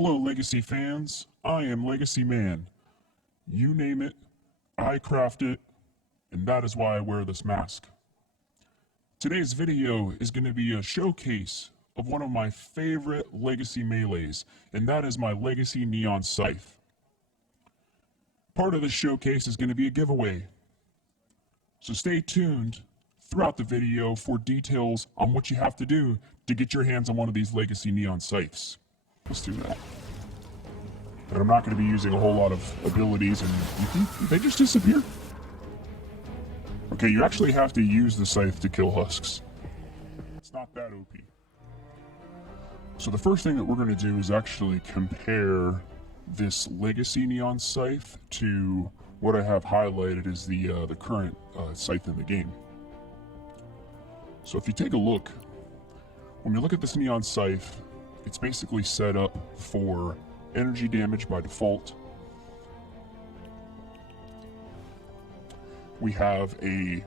Hello, Legacy fans. I am Legacy Man. You name it, I craft it, and that is why I wear this mask. Today's video is going to be a showcase of one of my favorite Legacy melees, and that is my Legacy Neon Scythe. Part of this showcase is going to be a giveaway, so stay tuned throughout the video for details on what you have to do to get your hands on one of these Legacy Neon Scythes. Let's do that. And I'm not going to be using a whole lot of abilities, and they just disappear. Okay, you actually have to use the scythe to kill husks. It's not that OP. So the first thing that we're going to do is actually compare this Legacy Neon Scythe to what I have highlighted as the current scythe in the game. So if you take a look, when you look at this Neon Scythe, it's basically set up for energy damage by default. We have a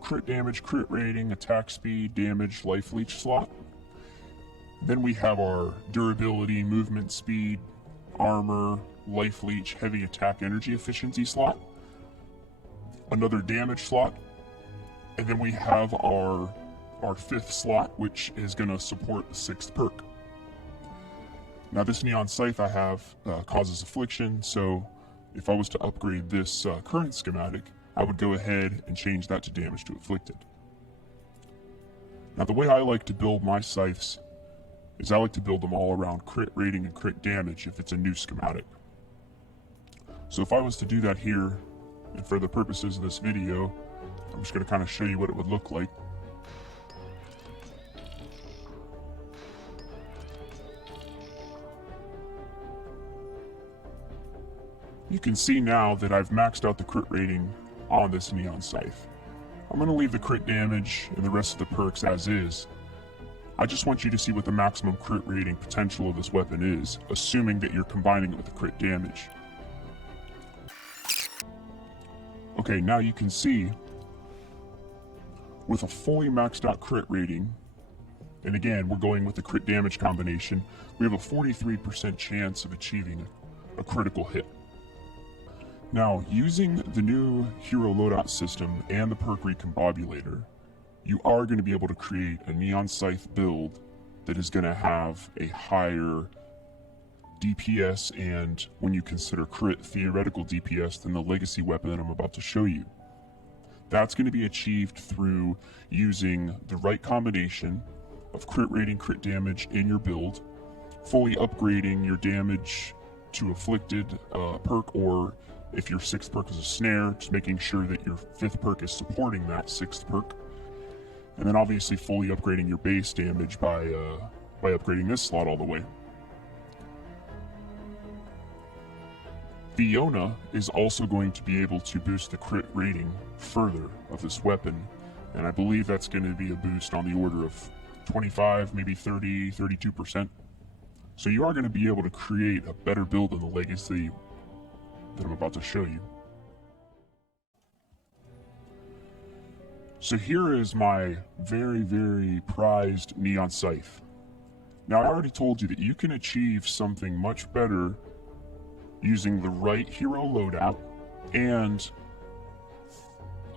crit damage, crit rating, attack speed, damage, life leech slot. Then we have our durability, movement speed, armor, life leech, heavy attack, energy efficiency slot. Another damage slot. And then we have our fifth slot, which is going to support the sixth perk. Now this Neon Scythe I have causes affliction, so if I was to upgrade this current schematic, I would go ahead and change that to damage to afflicted. Now the way I like to build my scythes is I like to build them all around crit rating and crit damage if it's a new schematic. So if I was to do that here, and for the purposes of this video, I'm just going to kind of show you what it would look like. You can see now that I've maxed out the crit rating on this Neon Scythe. I'm going to leave the crit damage and the rest of the perks as is. I just want you to see what the maximum crit rating potential of this weapon is, assuming that you're combining it with the crit damage. Okay, now you can see, with a fully maxed out crit rating, and again, we're going with the crit damage combination, we have a 43% chance of achieving a critical hit. Now, using the new hero loadout system and the perk recombobulator, you are going to be able to create a Neon Scythe build that is going to have a higher DPS and, when you consider crit, theoretical DPS than the legacy weapon that I'm about to show you. That's going to be achieved through using the right combination of crit rating, crit damage in your build, fully upgrading your damage to afflicted perk, or if your sixth perk is a snare, just making sure that your fifth perk is supporting that sixth perk. And then obviously fully upgrading your base damage by upgrading this slot all the way. Fiona is also going to be able to boost the crit rating further of this weapon, and I believe that's going to be a boost on the order of 25, maybe 30, 32%. So you are going to be able to create a better build in the legacy that I'm about to show you. So here is my very, very prized Neon Scythe. Now I already told you that you can achieve something much better using the right hero loadout and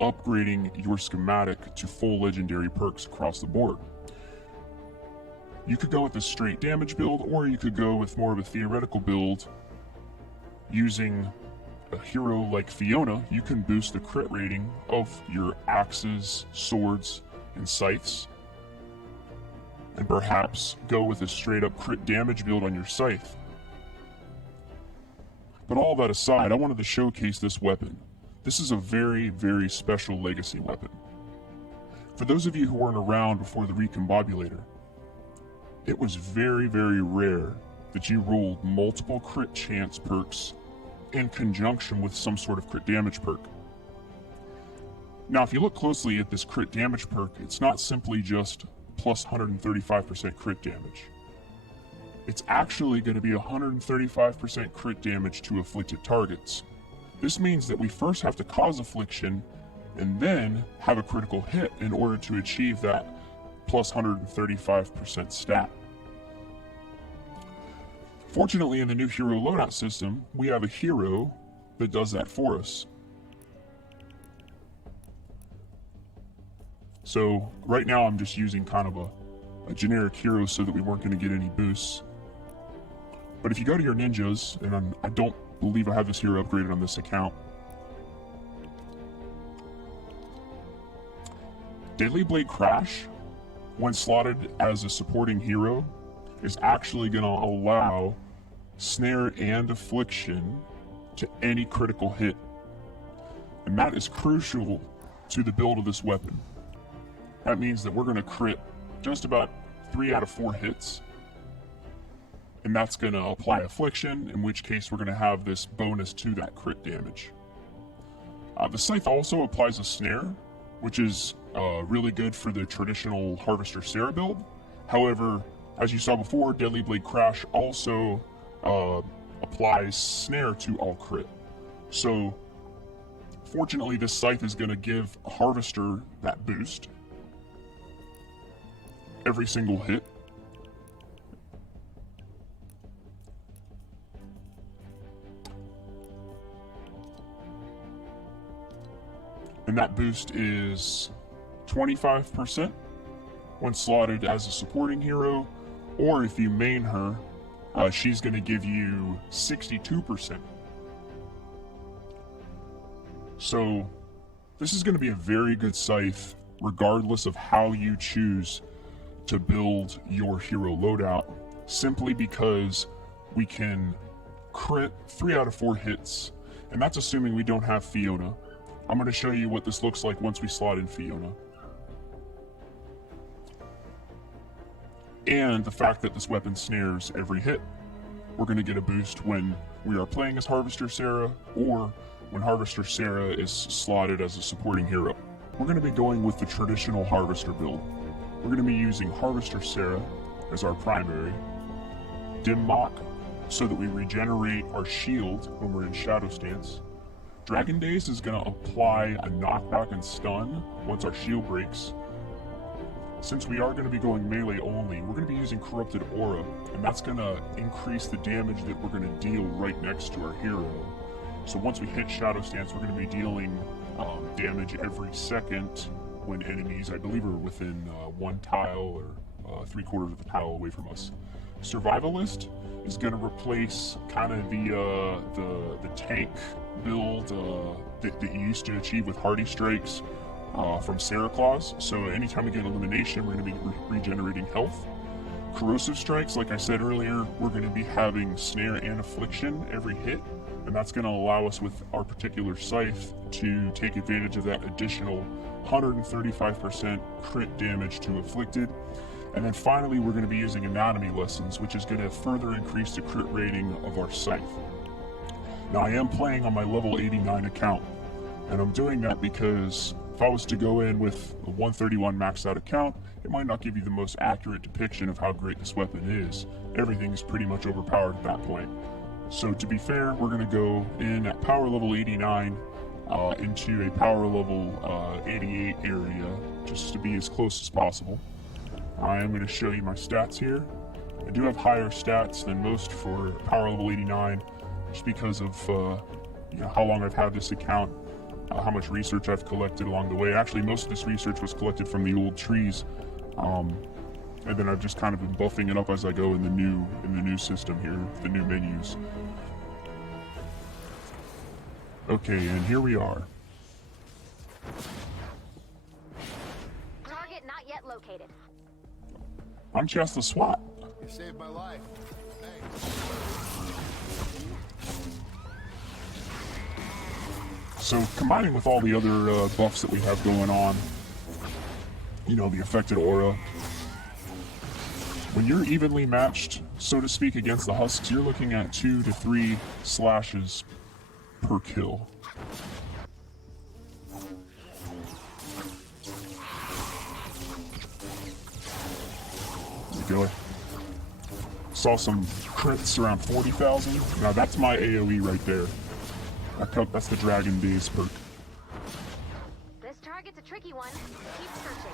upgrading your schematic to full legendary perks across the board. You could go with a straight damage build, or you could go with more of a theoretical build. Using a hero like Fiona, you can boost the crit rating of your axes, swords, and scythes, and perhaps go with a straight up crit damage build on your scythe. But all that aside, I wanted to showcase this weapon. This is a very, very special legacy weapon. For those of you who weren't around before the recombobulator, it was very, very rare that you rolled multiple crit chance perks in conjunction with some sort of crit damage perk. Now, if you look closely at this crit damage perk, it's not simply just plus 135% crit damage. It's actually going to be 135% crit damage to afflicted targets. This means that we first have to cause affliction and then have a critical hit in order to achieve that plus 135% stat. Fortunately, in the new hero loadout system, we have a hero that does that for us. So right now I'm just using kind of a generic hero so that we weren't going to get any boosts. But if you go to your ninjas, and I don't believe I have this hero upgraded on this account, Deadly Blade Crash, when slotted as a supporting hero, is actually going to allow Snare and Affliction to any critical hit. And that is crucial to the build of this weapon. That means that we're going to crit just about 3 out of 4 hits. And that's going to apply Affliction, in which case we're going to have this bonus to that crit damage. The Scythe also applies a Snare, which is really good for the traditional Harvester Sarah build. However, as you saw before, Deadly Blade Crash also applies Snare to all crit. So, fortunately, this Scythe is going to give Harvester that boost every single hit. And that boost is 25% when slotted as a supporting hero, or if you main her, she's going to give you 62%. So this is going to be a very good scythe regardless of how you choose to build your hero loadout, simply because we can crit 3 out of 4 hits, and that's assuming we don't have Fiona. I'm going to show you what this looks like once we slot in Fiona. And the fact that this weapon snares every hit. We're going to get a boost when we are playing as Harvester Sarah, or when Harvester Sarah is slotted as a supporting hero. We're going to be going with the traditional Harvester build. We're going to be using Harvester Sarah as our primary, Dim Mock so that we regenerate our shield when we're in Shadow Stance. Dragon Daze is going to apply a knockback and stun once our shield breaks. Since we are going to be going melee only, we're going to be using Corrupted Aura, and that's going to increase the damage that we're going to deal right next to our hero. So once we hit Shadow Stance, we're going to be dealing damage every second when enemies, I believe, are within 1 tile or 3/4 of the tile away from us. Survivalist is going to replace kind of the tank build that you used to achieve with Hardy Strikes from Sarah Claws. So anytime we get elimination, we're going to be regenerating health. Corrosive Strikes, like I said earlier, we're going to be having Snare and Affliction every hit, and that's going to allow us with our particular scythe to take advantage of that additional 135% crit damage to Afflicted. And then finally, we're going to be using Anatomy Lessons, which is going to further increase the crit rating of our scythe. Now, I am playing on my level 89 account, and I'm doing that because if I was to go in with a 131 maxed out account, it might not give you the most accurate depiction of how great this weapon is. Everything is pretty much overpowered at that point. So to be fair, we're going to go in at power level 89 into a power level 88 area, just to be as close as possible. I am going to show you my stats here. I do have higher stats than most for power level 89, just because of how long I've had this account, how much research I've collected along the way. Actually, most of this research was collected from the old trees, and then I've just kind of been buffing it up as I go in the new system here, the new menus. Okay, and here we are. Target not yet located. I'm just the SWAT. You saved my life. Thanks. So combining with all the other buffs that we have going on, the affected aura, when you're evenly matched, so to speak, against the husks, you're looking at 2 to 3 slashes per kill. There we go. Saw some crits around 40,000. Now that's my AoE right there. That's the Dragon Daze perk. This target's a tricky one. Keep searching.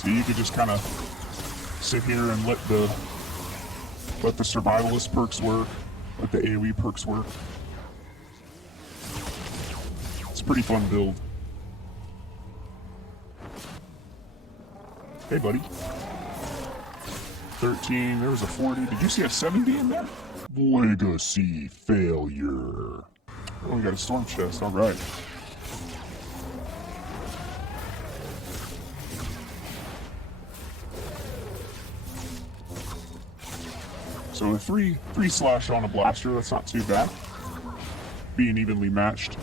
So you could just kind of sit here and let the survivalist perks work, let the AoE perks work. It's a pretty fun build. Hey, buddy. 13, there was a 40. Did you see a 70 in there? Legacy failure. Oh, we got a storm chest, alright. So a 3 slash on a blaster, that's not too bad. Being evenly matched.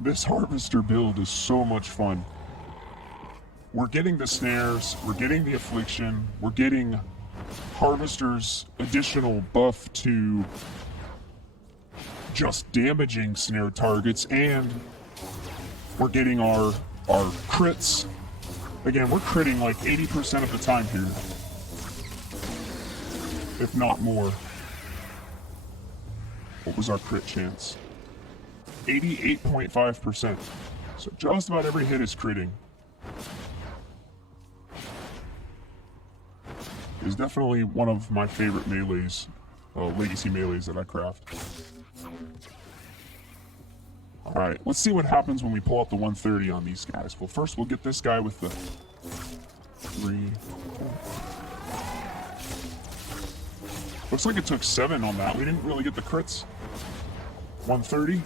This harvester build is so much fun. We're getting the snares, we're getting the affliction, we're getting harvester's additional buff to just damaging snare targets, and we're getting our crits. Again, we're critting like 80% of the time here, if not more. What was our crit chance? 88.5%. So just about every hit is critting. It's definitely one of my favorite melees, legacy melees that I craft. Alright, let's see what happens when we pull out the 130 on these guys. Well, first we'll get this guy with the 3, 4. Looks like it took 7 on that. We didn't really get the crits. 130.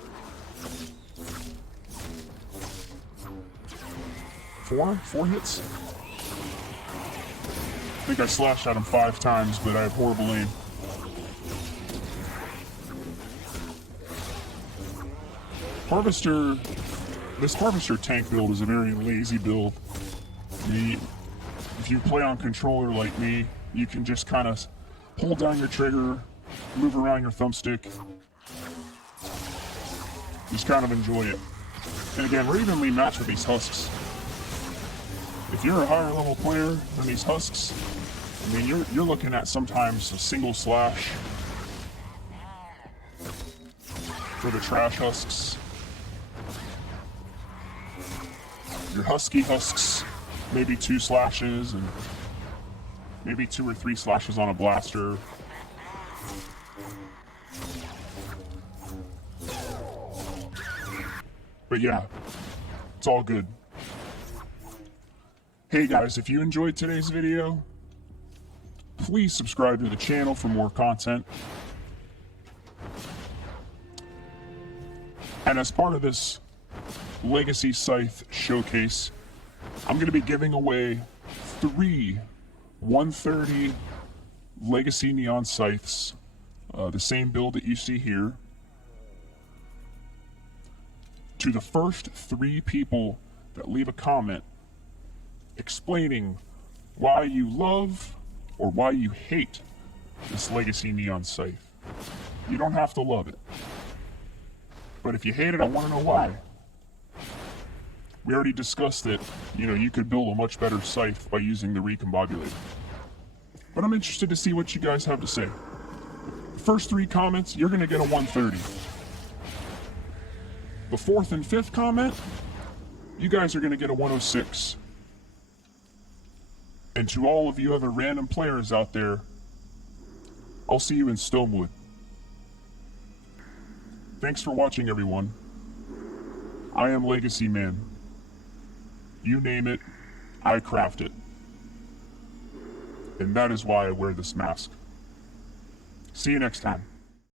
4 hits? I think I slashed at him 5 times, but I have horrible aim. This Harvester tank build is a very lazy build. If you play on controller like me, you can just kind of hold down your trigger, move around your thumbstick, just kind of enjoy it. And again, we're evenly matched with these husks. If you're a higher level player than these husks, I mean, you're looking at sometimes a single slash for the trash husks. Your husky husks, maybe 2 slashes, and maybe 2 or 3 slashes on a blaster. But yeah, it's all good. Hey guys, if you enjoyed today's video, please subscribe to the channel for more content. And as part of this Legacy Scythe showcase, I'm going to be giving away 3 130 Legacy Neon Scythes, the same build that you see here, to the first 3 people that leave a comment explaining why you love or why you hate this Legacy Neon Scythe. You don't have to love it. But if you hate it, I want to know why. We already discussed that, you could build a much better scythe by using the recombobulator. But I'm interested to see what you guys have to say. The first 3 comments, you're going to get a 130. The 4th and 5th comment, you guys are going to get a 106. And to all of you other random players out there, I'll see you in Stonewood. Thanks for watching, everyone. I am Legacy Man. You name it, I craft it. And that is why I wear this mask. See you next time.